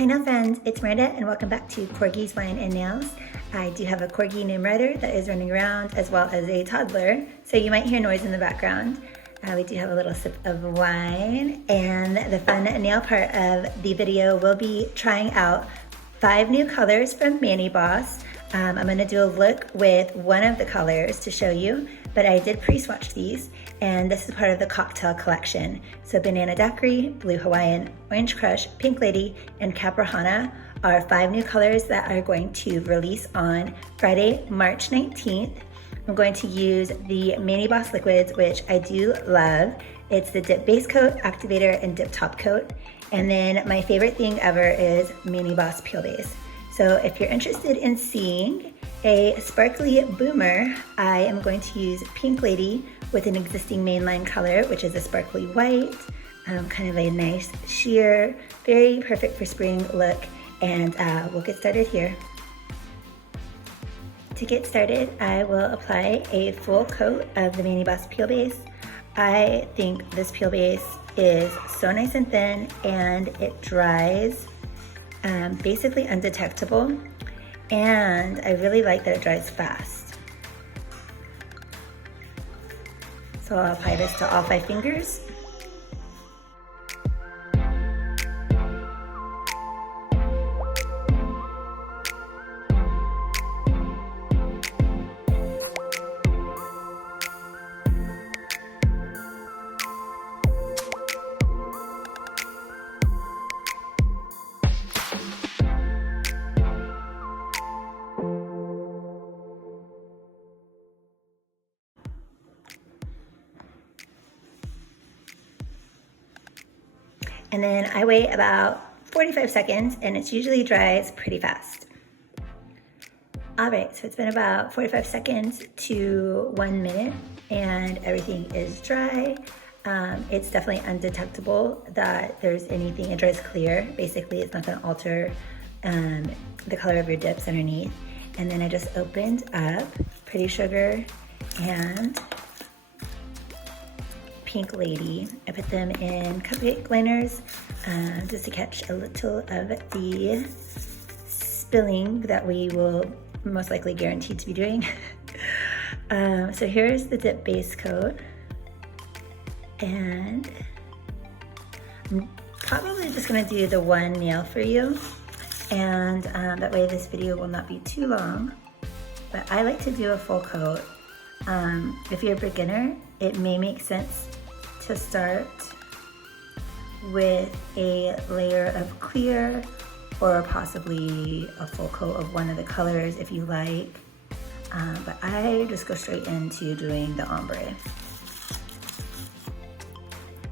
Hi nail friends, it's Miranda and welcome back to Corgi's Wine and Nails. I do have a corgi named Ryder that is running around as well as a toddler, so you might hear noise in the background. We do have a little sip of wine, and the fun nail part of the video will be trying out 5 new colors from ManiBoss. I'm going to do a look with one of the colors to show you, but I did pre-swatch these, and this is part of the cocktail collection. So Banana Daiquiri, Blue Hawaiian, Orange Crush, Pink Lady, and Caprihana are 5 new colors that are going to release on Friday, March 19th. I'm going to use the ManiBoss liquids, which I do love. It's the Dip Base Coat, Activator, and Dip Top Coat. And then my favorite thing ever is ManiBoss Peel Base. So if you're interested in seeing a sparkly boomer, I am going to use Pink Lady with an existing mainline color, which is a sparkly white, kind of a nice sheer, very perfect for spring look. And we'll get started here. To get started, I will apply a full coat of the ManiBoss Peel Base. I think this peel base is so nice and thin, and it dries basically undetectable, and I really like that it dries fast. So I'll apply this to all 5 fingers. And then I wait about 45 seconds, and it usually dries pretty fast. All right, so it's been about 45 seconds to 1 minute, and everything is dry. It's definitely undetectable that there's anything. It dries clear. Basically, it's not gonna alter the color of your dips underneath. And then I just opened up Pretty Sugar and Pink Lady. I put them in cupcake liners just to catch a little of the spilling that we will most likely guaranteed to be doing. So here's the dip base coat, and I'm probably just gonna do the one nail for you, and that way this video will not be too long, but I like to do a full coat. If you're a beginner, it may make sense to start with a layer of clear, or possibly a full coat of one of the colors if you like, but I just go straight into doing the ombre.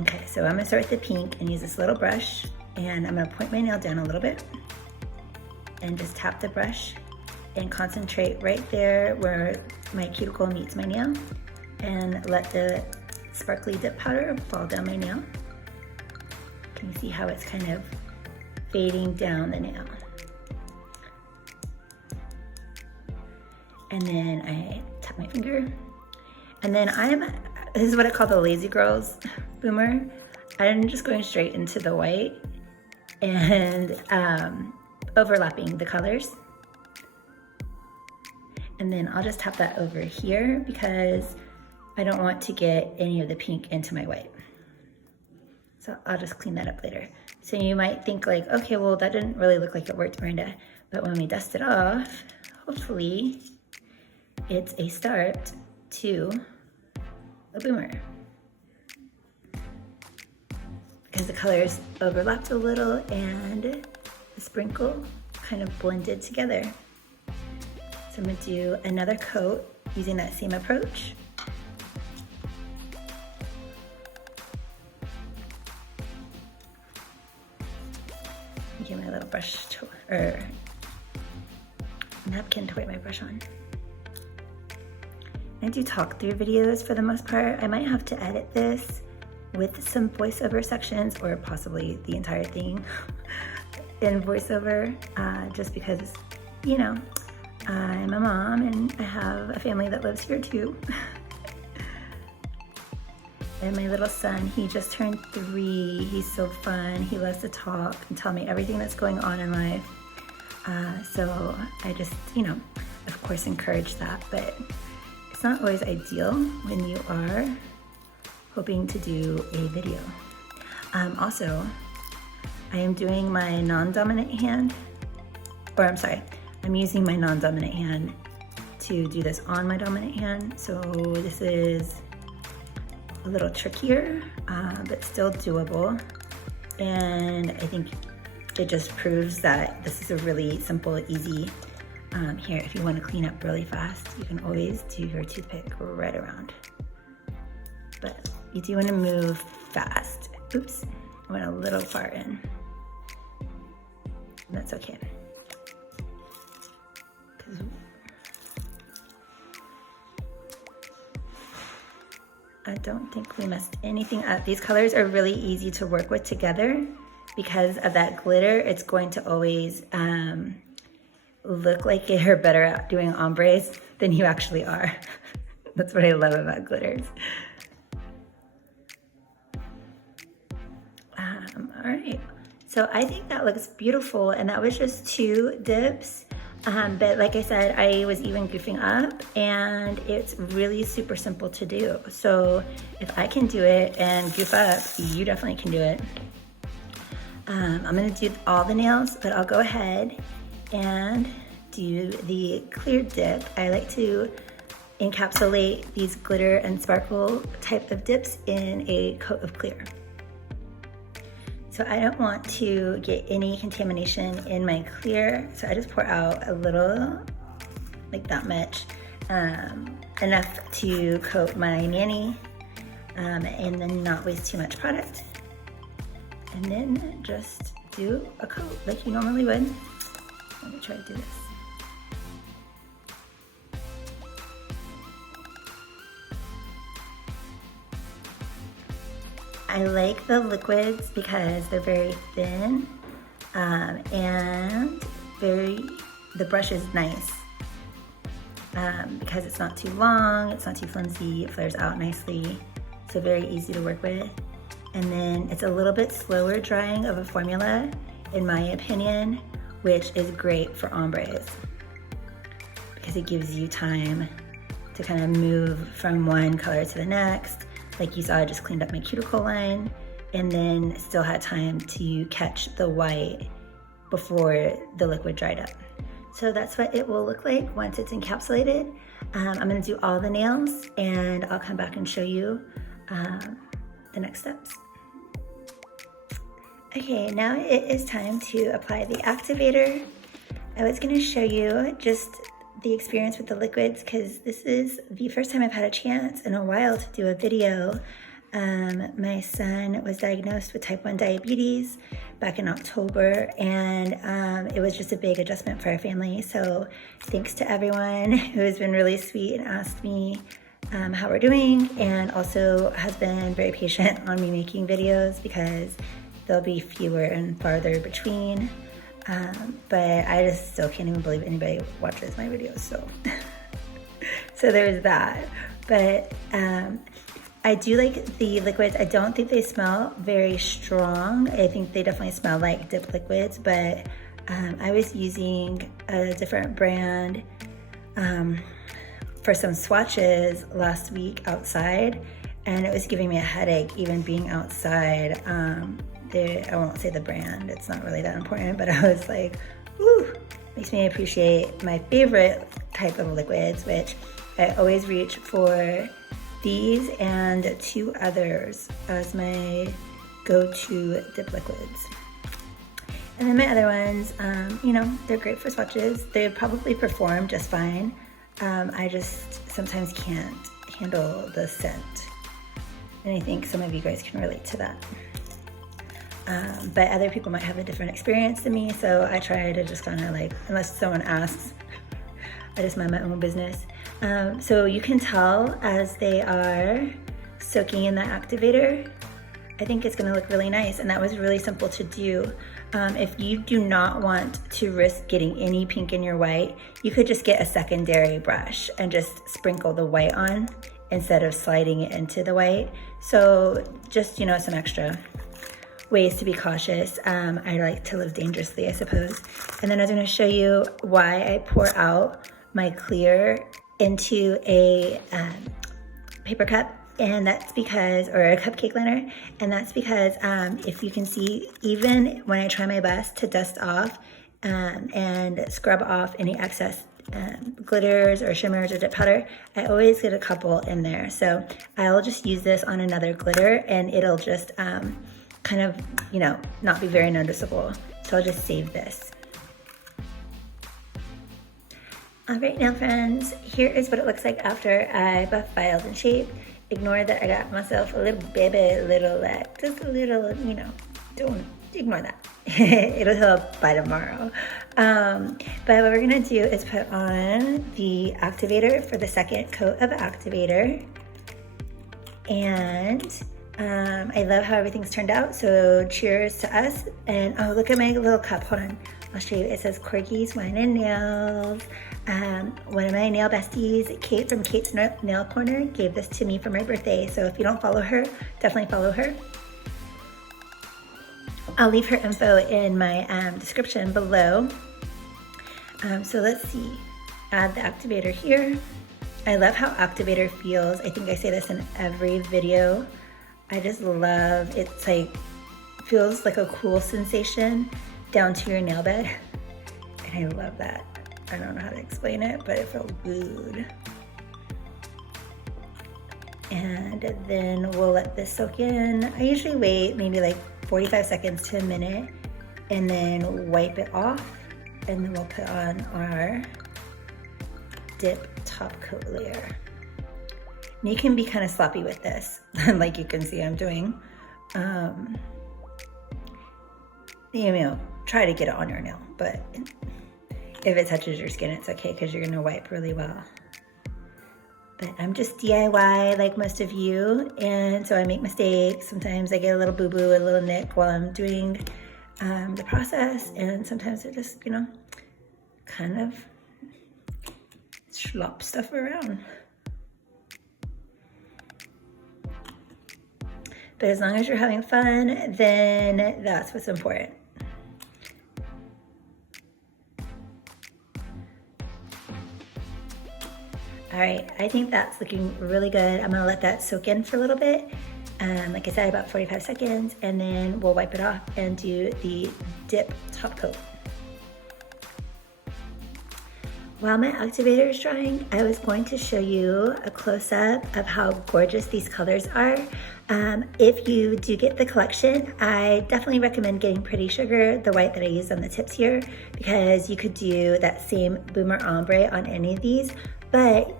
Okay, so I'm gonna start with the pink and use this little brush, and I'm gonna point my nail down a little bit and just tap the brush and concentrate right there where my cuticle meets my nail, and let the sparkly dip powder fall down my nail. Can you see how it's kind of fading down the nail? And then I tap my finger, and then this is what I call the lazy girls boomer. I'm just going straight into the white and overlapping the colors. And then I'll just tap that over here because I don't want to get any of the pink into my white. So I'll just clean that up later. So you might think like, okay, well that didn't really look like it worked, Miranda. But when we dust it off, hopefully it's a start to a boomer. Because the colors overlapped a little and the sprinkle kind of blended together. So I'm gonna do another coat using that same approach. Get my little brush or napkin to wipe my brush on. I do talk through videos for the most part. I might have to edit this with some voiceover sections, or possibly the entire thing in voiceover, just because, you know, I'm a mom and I have a family that lives here too. And my little son, he just turned 3. He's so fun. He loves to talk and tell me everything that's going on in life. So I just, of course encourage that, but it's not always ideal when you are hoping to do a video. Also, I am doing my non-dominant hand, or I'm sorry, I'm using my non-dominant hand to do this on my dominant hand. So this is a little trickier, but still doable. And I think it just proves that this is a really simple, easy, here, if you want to clean up really fast, you can always do your toothpick right around. But you do want to move fast. Oops, I went a little far in. That's okay. I don't think we messed anything up. These colors are really easy to work with together. Because of that glitter, it's going to always look like you're better at doing ombres than you actually are. That's what I love about glitters. All right, so I think that looks beautiful, and that was just 2 dips. But like I said, I was even goofing up, and it's really super simple to do. So if I can do it and goof up, you definitely can do it. I'm gonna do all the nails, but I'll go ahead and do the clear dip. I like to encapsulate these glitter and sparkle type of dips in a coat of clear. So I don't want to get any contamination in my clear, so I just pour out a little, like that much, enough to coat my mani, and then not waste too much product. And then just do a coat like you normally would. Let me try to do this. I like the liquids because they're very thin, and the brush is nice because it's not too long, it's not too flimsy, it flares out nicely, so very easy to work with. And then it's a little bit slower drying of a formula, in my opinion, which is great for ombres because it gives you time to kind of move from one color to the next. Like you saw, I just cleaned up my cuticle line and then still had time to catch the white before the liquid dried up. So that's what it will look like once it's encapsulated. I'm gonna do all the nails and I'll come back and show you the next steps. Okay, now it is time to apply the activator. I was gonna show you just the experience with the liquids because this is the first time I've had a chance in a while to do a video. My son was diagnosed with type 1 diabetes back in October, and it was just a big adjustment for our family. So thanks to everyone who has been really sweet and asked me how we're doing, and also has been very patient on me making videos because they'll be fewer and farther between. But I just still can't even believe anybody watches my videos, so so there's that. But I do like the liquids. I don't think they smell very strong. I think they definitely smell like dip liquids, but I was using a different brand for some swatches last week outside, and it was giving me a headache even being outside. I won't say the brand, it's not really that important, but I was like, ooh, makes me appreciate my favorite type of liquids, which I always reach for these and 2 others as my go-to dip liquids. And then my other ones, they're great for swatches. They probably perform just fine. I just sometimes can't handle the scent. And I think some of you guys can relate to that. But other people might have a different experience than me, so I try to just kind of like, unless someone asks, I just mind my own business. So you can tell as they are soaking in the activator, I think it's gonna look really nice, and that was really simple to do. If you do not want to risk getting any pink in your white, you could just get a secondary brush and just sprinkle the white on instead of sliding it into the white. So just, you know, some extra ways to be cautious. I like to live dangerously, I suppose. And then I was going to show you why I pour out my clear into a paper cup, and that's because, or a cupcake liner, and that's because if you can see, even when I try my best to dust off and scrub off any excess glitters or shimmers or dip powder, I always get a couple in there. So I'll just use this on another glitter and it'll just kind of, you know, not be very noticeable. So I'll just save this. All right, nail friends, here is what it looks like after I buff, filed, and shaped. Ignore that I got myself a little baby, just a little, you know, don't ignore that. It'll heal up by tomorrow. But what we're gonna do is put on the activator for the second coat of activator. And I love how everything's turned out, so cheers to us. And oh, look at my little cup, hold on. I'll show you, it says Corgis Wine and Nails. One of my nail besties, Kate from Kate's Nail Corner, gave this to me for my birthday. So if you don't follow her, definitely follow her. I'll leave her info in my description below. So let's see, add the activator here. I love how activator feels. I think I say this in every video. I just love, it's like, feels like a cool sensation down to your nail bed. And I love that. I don't know how to explain it, but it felt good. And then we'll let this soak in. I usually wait maybe like 45 seconds to a minute and then wipe it off. And then we'll put on our dip top coat layer. And you can be kind of sloppy with this, like you can see I'm doing. You know, try to get it on your nail, but if it touches your skin, it's okay because you're gonna wipe really well. But I'm just DIY like most of you, and so I make mistakes. Sometimes I get a little boo-boo, a little nick while I'm doing the process, and sometimes I just, you know, kind of slop stuff around. But as long as you're having fun, then that's what's important. All right, I think that's looking really good. I'm gonna let that soak in for a little bit. Like I said, about 45 seconds, and then we'll wipe it off and do the dip top coat. While my activator is drying, I was going to show you a close-up of how gorgeous these colors are. If you do get the collection, I definitely recommend getting Pretty Sugar, the white that I used on the tips here, because you could do that same boomer ombre on any of these. But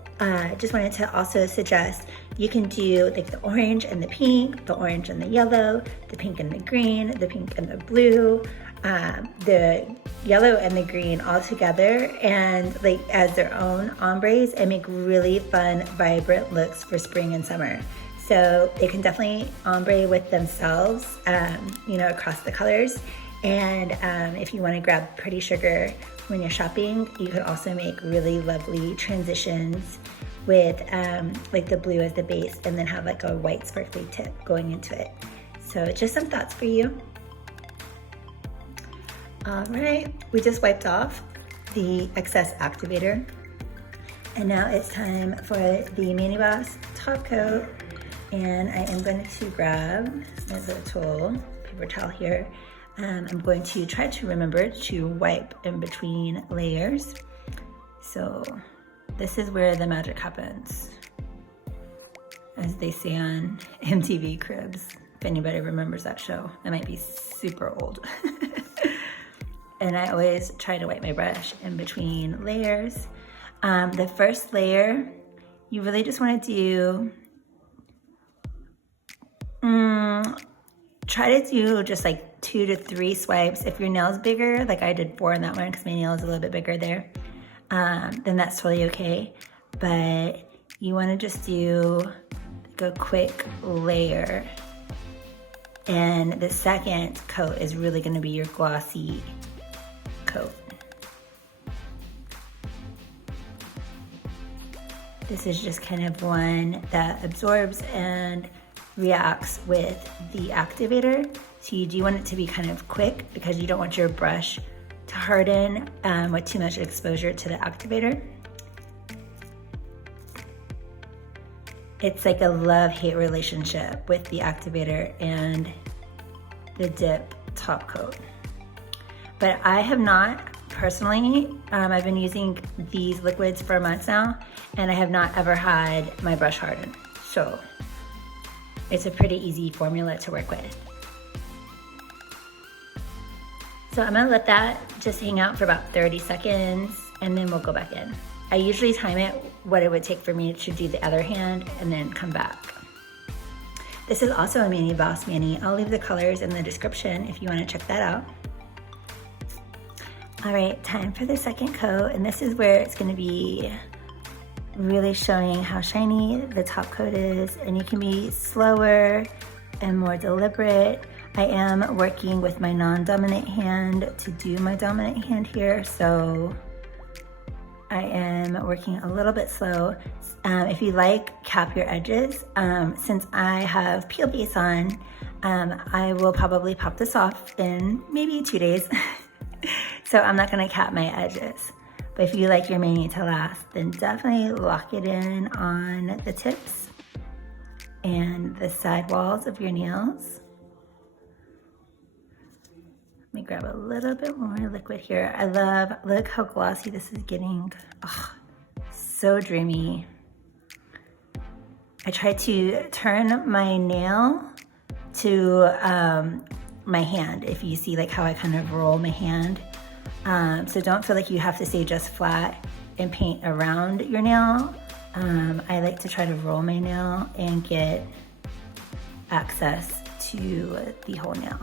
just wanted to also suggest you can do like the orange and the pink, the orange and the yellow, the pink and the green, the pink and the blue, the yellow and the green all together, and like as their own ombres, and make really fun, vibrant looks for spring and summer. So they can definitely ombre with themselves, you know, across the colors. And if you want to grab Pretty Sugar when you're shopping, you could also make really lovely transitions with like the blue as the base, and then have like a white sparkly tip going into it. So just some thoughts for you. All right, we just wiped off the excess activator, and now it's time for the ManiBoss top coat. And I am going to grab my little paper towel here. I'm going to try to remember to wipe in between layers. So this is where the magic happens, as they say on MTV Cribs. If anybody remembers that show, I might be super old. And I always try to wipe my brush in between layers. The first layer, you really just want to do, try to do just like 2 to 3 swipes. If your nail's bigger, like I did 4 on that one because my nail is a little bit bigger there, then that's totally okay. But you want to just do like a quick layer. And the second coat is really going to be your glossy coat. This is just kind of one that absorbs and reacts with the activator. So you do want it to be kind of quick because you don't want your brush to harden with too much exposure to the activator. It's like a love-hate relationship with the activator and the dip top coat. But I have not personally, I've been using these liquids for months now, and I have not ever had my brush harden. So it's a pretty easy formula to work with. So I'm gonna let that just hang out for about 30 seconds and then we'll go back in. I usually time it what it would take for me to do the other hand and then come back. This is also a ManiBoss mani. I'll leave the colors in the description if you wanna check that out. All right, time for the second coat, and this is where it's gonna be really showing how shiny the top coat is, and you can be slower and more deliberate. I am working with my non-dominant hand to do my dominant hand here, so I am working a little bit slow. If you like, cap your edges. Since I have peel base on, I will probably pop this off in maybe 2 days. So I'm not gonna cap my edges. But if you like your mani to last, then definitely lock it in on the tips and the side walls of your nails. Let me grab a little bit more liquid here. I love, look how glossy this is getting. Oh, so dreamy. I try to turn my nail to my hand, if you see like how I kind of roll my hand. So don't feel like you have to stay just flat and paint around your nail. I like to try to roll my nail and get access to the whole nail.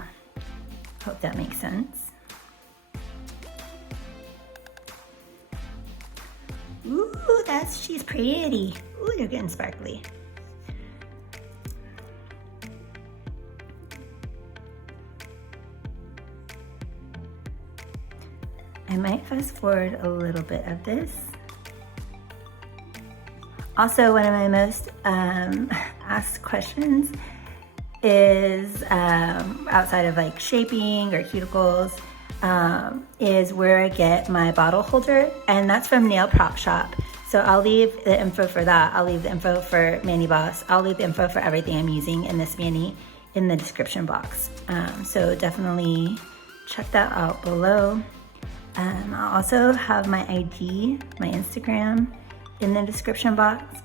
Hope that makes sense. Ooh, she's pretty. Ooh, you're getting sparkly. I might fast forward a little bit of this. Also, one of my most asked questions is, outside of like shaping or cuticles, is where I get my bottle holder, and that's from Nail Prop Shop. So I'll leave the info for that. I'll leave the info for ManiBoss. I'll leave the info for everything I'm using in this mani in the description box. So definitely check that out below. I'll also have my ID, my Instagram, in the description box.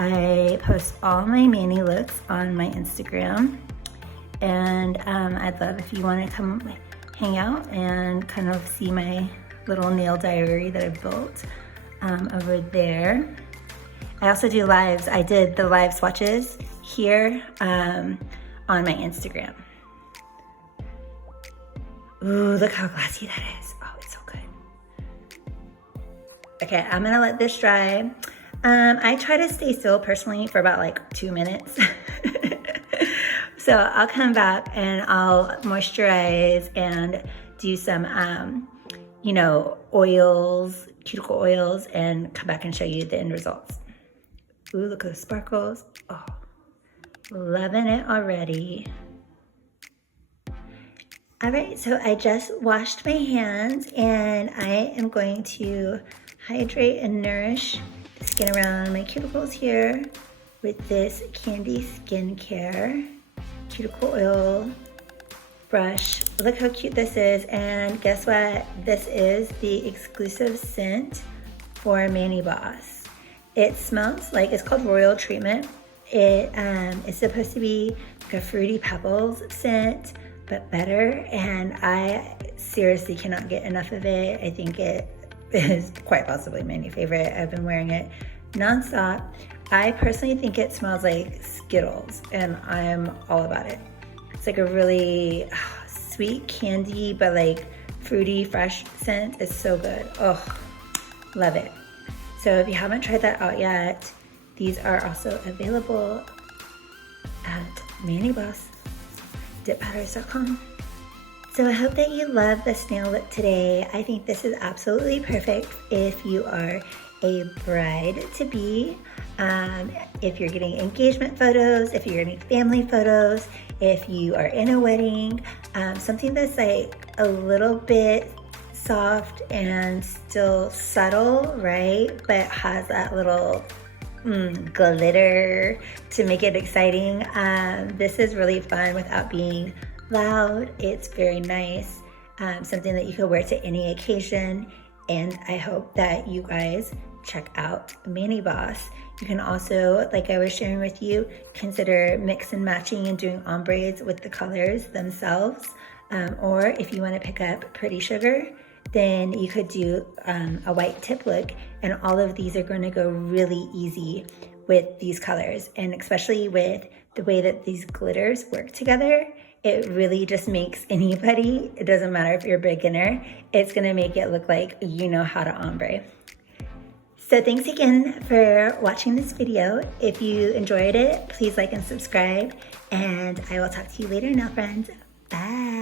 I post all my mani looks on my Instagram, and I'd love if you want to come hang out and kind of see my little nail diary that I've built over there. I also do lives. I did the live swatches here on my Instagram. Ooh, look how glossy that is. Oh, it's so good. Okay, I'm gonna let this dry. I try to stay still personally for about like 2 minutes. So I'll come back and I'll moisturize and do some, you know, oils, cuticle oils, and come back and show you the end results. Ooh, look at the sparkles. Oh, loving it already. All right, so I just washed my hands and I am going to hydrate and nourish the skin around my cuticles here with this Candy Skincare cuticle oil brush. Look how cute this is, and guess what? This is the exclusive scent for ManiBoss. It smells like, it's called Royal Treatment. It is supposed to be like a Fruity Pebbles scent, but better, and I seriously cannot get enough of it. I think it is quite possibly my favorite. I've been wearing it nonstop. I personally think it smells like Skittles, and I'm all about it. It's like a really sweet candy, but like fruity, fresh scent. It's so good. Oh, love it. So if you haven't tried that out yet, these are also available at ManiBossDipPowders.com. So I hope that you love this nail look today. I think this is absolutely perfect if you are a bride-to-be. If you're getting engagement photos, if you're getting family photos, if you are in a wedding, something that's like a little bit soft and still subtle, right? But has that little glitter to make it exciting. This is really fun without being loud. It's very nice. Something that you could wear to any occasion. And I hope that you guys check out ManiBoss. You can also, like I was sharing with you, consider mix and matching and doing ombres with the colors themselves. Or if you want to pick up Pretty Sugar, then you could do a white tip look, and all of these are going to go really easy with these colors, and especially with the way that these glitters work together, it really just makes anybody, it doesn't matter if you're a beginner, it's going to make it look like you know how to ombre. So thanks again for watching this video. If you enjoyed it, please like and subscribe, and I will talk to you later now, friends. Bye.